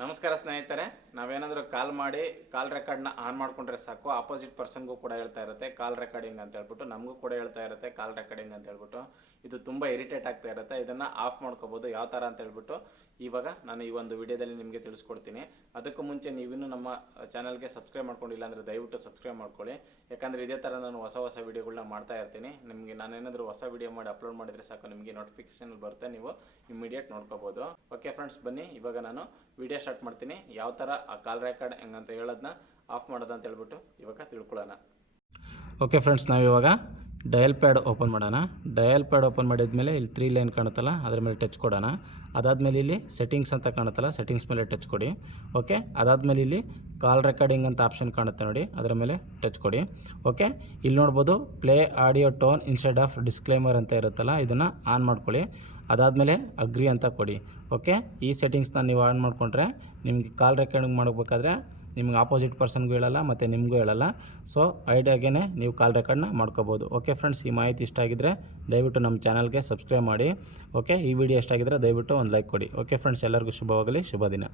ನಮಸ್ಕಾರ ಸ್ನೇಹಿತರೆ, ನಾವೇನಾದರೂ ಕಾಲ್ ಮಾಡಿ ಕಾಲ್ ರೆಕಾರ್ಡ್ನ ಆನ್ ಮಾಡ್ಕೊಂಡ್ರೆ ಸಾಕು, ಆಪೋಸಿಟ್ ಪರ್ಸನ್ಗೂ ಕೂಡ ಹೇಳ್ತಾ ಇರುತ್ತೆ ಕಾಲ್ ರೆಕಾರ್ಡಿಂಗ್ ಅಂತ ಹೇಳ್ಬಿಟ್ಟು, ನಮಗೂ ಕೂಡ ಹೇಳ್ತಾ ಇರುತ್ತೆ ಕಾಲ್ ರೆಕಾರ್ಡಿಂಗ್ ಅಂತ ಹೇಳ್ಬಿಟ್ಟು. ಇದು ತುಂಬ ಇರಿಟೇಟ್ ಆಗ್ತಾ ಇರುತ್ತೆ. ಇದನ್ನು ಆಫ್ ಮಾಡ್ಕೋಬೋದು ಯಾವ ಥರ ಅಂತ ಹೇಳ್ಬಿಟ್ಟು ಇವಾಗ ನಾನು ಈ ಒಂದು ವಿಡಿಯೋದಲ್ಲಿ ನಿಮಗೆ ತಿಳಿಸ್ಕೊಡ್ತೀನಿ. ಅದಕ್ಕೂ ಮುಂಚೆ ನೀವಿನ್ನೂ ನಮ್ಮ ಚಾನಲ್ಗೆ ಸಬ್ಸ್ಕ್ರೈಬ್ ಮಾಡ್ಕೊಂಡಿಲ್ಲ ಅಂದರೆ ದಯವಿಟ್ಟು ಸಬ್ಸ್ಕ್ರೈಬ್ ಮಾಡ್ಕೊಳ್ಳಿ. ಯಾಕಂದರೆ ಇದೇ ಥರ ನಾನು ಹೊಸ ವಿಡಿಯೋಗಳನ್ನ ಮಾಡ್ತಾ ಇರ್ತೀನಿ. ನಿಮಗೆ ನಾನೇನಾದರೂ ಹೊಸ ವಿಡಿಯೋ ಮಾಡಿ ಅಪ್ಲೋಡ್ ಮಾಡಿದರೆ ಸಾಕು, ನಿಮಗೆ ನೋಟಿಫಿಕೇಶನ್ ಬರುತ್ತೆ, ನೀವು ಇಮಿಡಿಯೇಟ್ ನೋಡ್ಕೋಬೋದು. ಓಕೆ ಫ್ರೆಂಡ್ಸ್, ಬನ್ನಿ ಇವಾಗ ನಾನು ವಿಡಿಯೋ ಸ್ಟಾರ್ಟ್ ಮಾಡ್ತೀನಿ. ಯಾವ ಥರ ಆ ಕಾಲ್ ರೆಕಾರ್ಡ್ ಹೆಂಗಂತ ಹೇಳೋದನ್ನ ಆಫ್ ಮಾಡೋದು ಅಂತ ಹೇಳ್ಬಿಟ್ಟು ಇವಾಗ ತಿಳ್ಕೊಳ್ಳೋಣ. ಓಕೆ ಫ್ರೆಂಡ್ಸ್, ನಾವಿವಾಗ ಡಯಲ್ ಪ್ಯಾಡ್ ಓಪನ್ ಮಾಡೋಣ. ಡಯಲ್ ಪ್ಯಾಡ್ ಓಪನ್ ಮಾಡಿದ್ಮೇಲೆ ಇಲ್ಲಿ 3 ಲೈನ್ ಕಾಣುತ್ತಲ್ಲ, ಅದ್ರ ಮೇಲೆ ಟಚ್ ಕೊಡೋಣ. ಅದಾದಮೇಲೆ ಇಲ್ಲಿ ಸೆಟ್ಟಿಂಗ್ಸ್ ಅಂತ ಕಾಣುತ್ತಲ್ಲ, ಸೆಟ್ಟಿಂಗ್ಸ್ ಮೇಲೆ ಟಚ್ ಕೊಡಿ. ಓಕೆ, ಅದಾದಮೇಲೆ ಇಲ್ಲಿ ಕಾಲ್ ರೆಕಾರ್ಡಿಂಗ್ ಅಂತ ಆಪ್ಷನ್ ಕಾಣುತ್ತೆ ನೋಡಿ, ಅದರ ಮೇಲೆ ಟಚ್ ಕೊಡಿ. ಓಕೆ, ಇಲ್ಲಿ ನೋಡ್ಬೋದು play audio tone instead of disclaimer ಅಂತ ಇರುತ್ತಲ್ಲ, ಇದನ್ನು ಆನ್ ಮಾಡ್ಕೊಳ್ಳಿ. ಅದಾದಮೇಲೆ ಅಗ್ರಿ ಅಂತ ಕೊಡಿ. ಓಕೆ, ಈ ಸೆಟ್ಟಿಂಗ್ಸ್ನ ನೀವು ಆನ್ ಮಾಡಿಕೊಂಡ್ರೆ ನಿಮಗೆ ಕಾಲ್ ರೆಕಾರ್ಡಿಂಗ್ ಮಾಡಬೇಕಾದ್ರೆ ನಿಮ್ಗೆ ಆಪೋಸಿಟ್ ಪರ್ಸನ್ಗೂ ಹೇಳಲ್ಲ ಮತ್ತು ನಿಮಗೂ ಹೇಳಲ್ಲ. ಸೊ ಐಡಿಯಾಗೇ ನೀವು ಕಾಲ್ ರೆಕಾರ್ಡ್ನ ಮಾಡ್ಕೋಬೋದು. ಓಕೆ ಫ್ರೆಂಡ್ಸ್, ಈ ಮಾಹಿತಿ ಇಷ್ಟ ಆಗಿದ್ದರೆ ದಯವಿಟ್ಟು ನಮ್ಮ ಚಾನಲ್ಗೆ ಸಬ್ಸ್ಕ್ರೈಬ್ ಮಾಡಿ. ಓಕೆ, ಈ ವಿಡಿಯೋ ಇಷ್ಟ ಆಗಿದ್ದರೆ ದಯವಿಟ್ಟು ಒಂದು ಲೈಕ್ ಕೊಡಿ. ಓಕೆ ಫ್ರೆಂಡ್ಸ್, ಎಲ್ಲರಿಗೂ ಶುಭವಾಗಲಿ, ಶುಭ ದಿನ.